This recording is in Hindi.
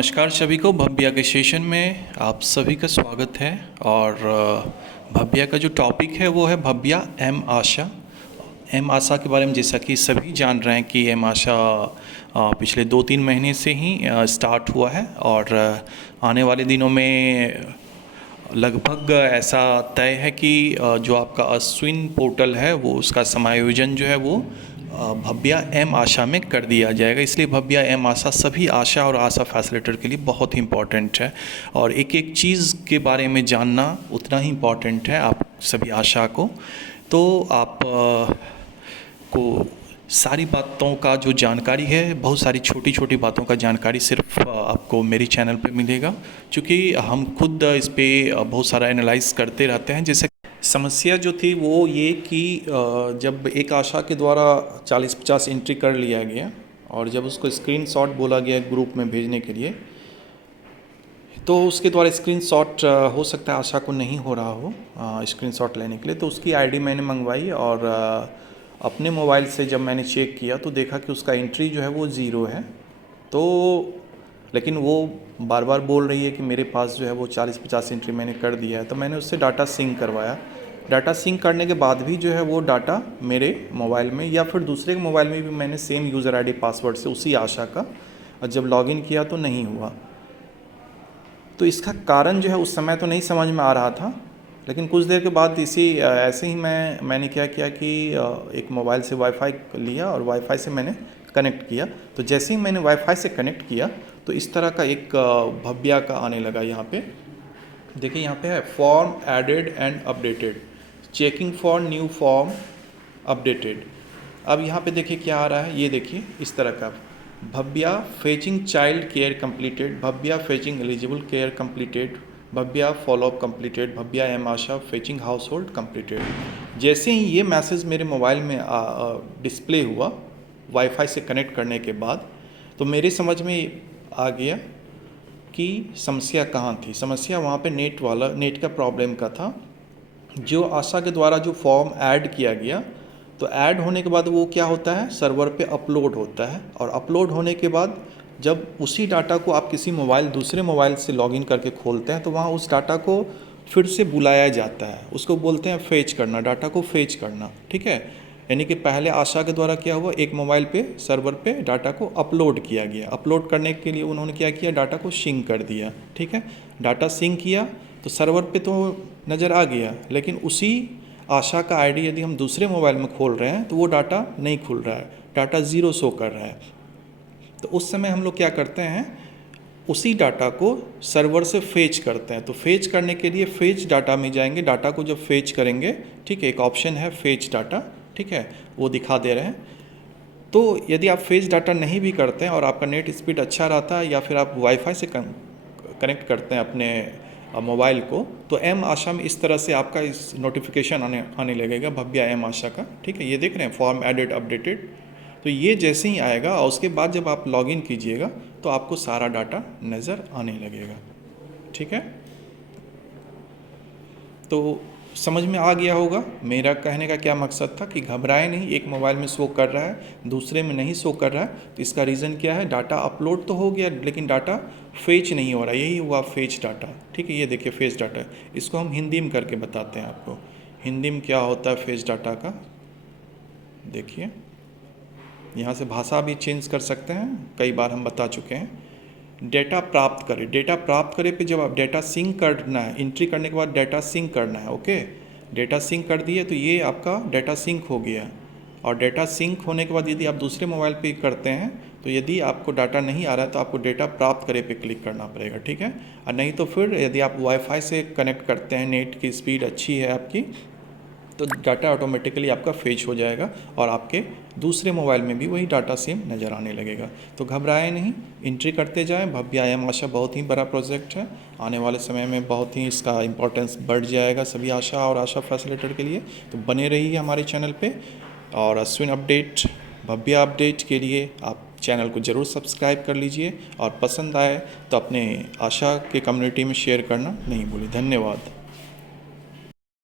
नमस्कार सभी को। भव्या के सेशन में आप सभी का स्वागत है। और भव्या का जो टॉपिक है वो है भव्या एम आशा। एम आशा के बारे में जैसा कि सभी जान रहे हैं कि एम आशा पिछले 2-3 महीने से ही स्टार्ट हुआ है और आने वाले दिनों में लगभग ऐसा तय है कि जो आपका अश्विन पोर्टल है वो उसका समायोजन जो है वो भव्या एम आशा में कर दिया जाएगा। इसलिए भव्या एम आशा सभी आशा और आशा फैसिलिटेटर के लिए बहुत ही इम्पॉर्टेंट है और एक एक चीज़ के बारे में जानना उतना ही इम्पॉर्टेंट है आप सभी आशा को। तो आप को सारी बातों का जो जानकारी है, बहुत सारी छोटी छोटी बातों का जानकारी सिर्फ आपको मेरी चैनल पे मिलेगा, क्योंकि हम खुद इस पर बहुत सारा एनालाइज करते रहते हैं। जैसे समस्या जो थी वो ये कि जब एक आशा के द्वारा 40-50 एंट्री कर लिया गया और जब उसको स्क्रीनशॉट बोला गया ग्रुप में भेजने के लिए, तो उसके द्वारा स्क्रीनशॉट हो सकता है आशा को नहीं हो रहा हो स्क्रीनशॉट लेने के लिए। तो उसकी आईडी मैंने मंगवाई और अपने मोबाइल से जब मैंने चेक किया तो देखा कि उसका एंट्री जो है वो 0 है। तो लेकिन वो बार बार बोल रही है कि मेरे पास जो है वो 40-50 एंट्री मैंने कर दिया है। तो मैंने उससे डाटा सिंक करवाया। डाटा सिंक करने के बाद भी जो है वो डाटा मेरे मोबाइल में या फिर दूसरे के मोबाइल में भी मैंने सेम यूज़र आईडी पासवर्ड से उसी आशा का, और जब लॉगिन किया तो नहीं हुआ। तो इसका कारण जो है उस समय तो नहीं समझ में आ रहा था, लेकिन कुछ देर के बाद ऐसे ही मैंने क्या किया कि एक मोबाइल से वाईफाई लिया और वाईफाई से मैंने कनेक्ट किया। तो जैसे ही मैंने वाईफाई से कनेक्ट किया तो इस तरह का एक भव्या का आने लगा। यहाँ पे देखिए, यहाँ पे है form added and updated, checking for new form updated. अब यहाँ पे देखिए क्या आ रहा है, ये देखिए इस तरह का Bhavya fetching child care completed, Bhavya fetching eligible care completed, Bhavya follow up completed, Bhavya M Asha fetching household completed. जैसे ही ये मैसेज मेरे मोबाइल में डिस्प्ले हुआ वाईफाई से कनेक्ट करने के बाद, तो मेरे समझ में आ गया कि समस्या कहाँ थी। समस्या वहाँ पे नेट का प्रॉब्लम का था। जो आशा के द्वारा जो फॉर्म ऐड किया गया, तो ऐड होने के बाद वो क्या होता है, सर्वर पे अपलोड होता है, और अपलोड होने के बाद जब उसी डाटा को आप किसी दूसरे मोबाइल से लॉगिन करके खोलते हैं तो वहाँ उस डाटा को फिर से बुलाया जाता है। उसको बोलते हैं फेच करना, डाटा को फेच करना, ठीक है। यानी कि पहले आशा के द्वारा क्या हुआ, एक मोबाइल पे सर्वर पे डाटा को अपलोड किया गया। अपलोड करने के लिए उन्होंने क्या किया, डाटा को सिंक कर दिया, ठीक है। डाटा सिंक किया तो सर्वर पे तो नज़र आ गया, लेकिन उसी आशा का आईडी यदि हम दूसरे मोबाइल में खोल रहे हैं तो वो डाटा नहीं खुल रहा है, डाटा 0 शो कर रहा है। तो उस समय हम लोग क्या करते हैं, उसी डाटा को सर्वर से फेच करते हैं। तो फेच करने के लिए फेच डाटा में जाएंगे, डाटा को जब फेच करेंगे, ठीक है, एक ऑप्शन है फेच डाटा, ठीक है, वो दिखा दे रहे हैं। तो यदि आप फेच डाटा नहीं भी करते हैं और आपका नेट स्पीड अच्छा रहता है या फिर आप वाईफाई से कनेक्ट करते हैं अपने मोबाइल को, तो एम आशा में इस तरह से आपका इस नोटिफिकेशन आने लगेगा भव्या एम आशा का, ठीक है। ये देख रहे हैं फॉर्म एडेड अपडेटेड। तो ये जैसे ही आएगा और उसके बाद जब आप लॉगिन कीजिएगा तो आपको सारा डाटा नज़र आने लगेगा, ठीक है। तो समझ में आ गया होगा मेरा कहने का क्या मकसद था, कि घबराए नहीं। एक मोबाइल में शो कर रहा है, दूसरे में नहीं शो कर रहा है, तो इसका रीज़न क्या है, डाटा अपलोड तो हो गया लेकिन डाटा फेच नहीं हो रहा। यही हुआ फेच डाटा, ठीक है। ये देखिए फेच डाटा, इसको हम हिंदी में करके बताते हैं आपको, हिंदी में क्या होता है फेच डाटा का। देखिए यहाँ से भाषा भी चेंज कर सकते हैं, कई बार हम बता चुके हैं। डेटा प्राप्त करें, डेटा प्राप्त करें पे जब आप डेटा सिंक करना है, एंट्री करने के बाद डेटा सिंक करना है, ओके। डेटा सिंक कर दिए तो ये आपका डेटा सिंक हो गया, और डेटा सिंक होने के बाद यदि आप दूसरे मोबाइल पे करते हैं तो यदि आपको डाटा नहीं आ रहा है तो आपको डेटा प्राप्त करें पे क्लिक करना पड़ेगा, ठीक है। और नहीं तो फिर यदि आप वाईफाई से कनेक्ट करते हैं, नेट की स्पीड अच्छी है आपकी, तो डाटा ऑटोमेटिकली आपका फेच हो जाएगा और आपके दूसरे मोबाइल में भी वही डाटा सेम नज़र आने लगेगा। तो घबराएं नहीं, एंट्री करते जाएं। भव्या एम आशा बहुत ही बड़ा प्रोजेक्ट है, आने वाले समय में बहुत ही इसका इम्पोर्टेंस बढ़ जाएगा सभी आशा और आशा फैसिलिटेटर के लिए। तो बने रहिए हमारे चैनल पे, और अश्विन अपडेट, भव्या अपडेट के लिए आप चैनल को ज़रूर सब्सक्राइब कर लीजिए, और पसंद आए तो अपने आशा के कम्युनिटी में शेयर करना नहीं भूलिए। धन्यवाद।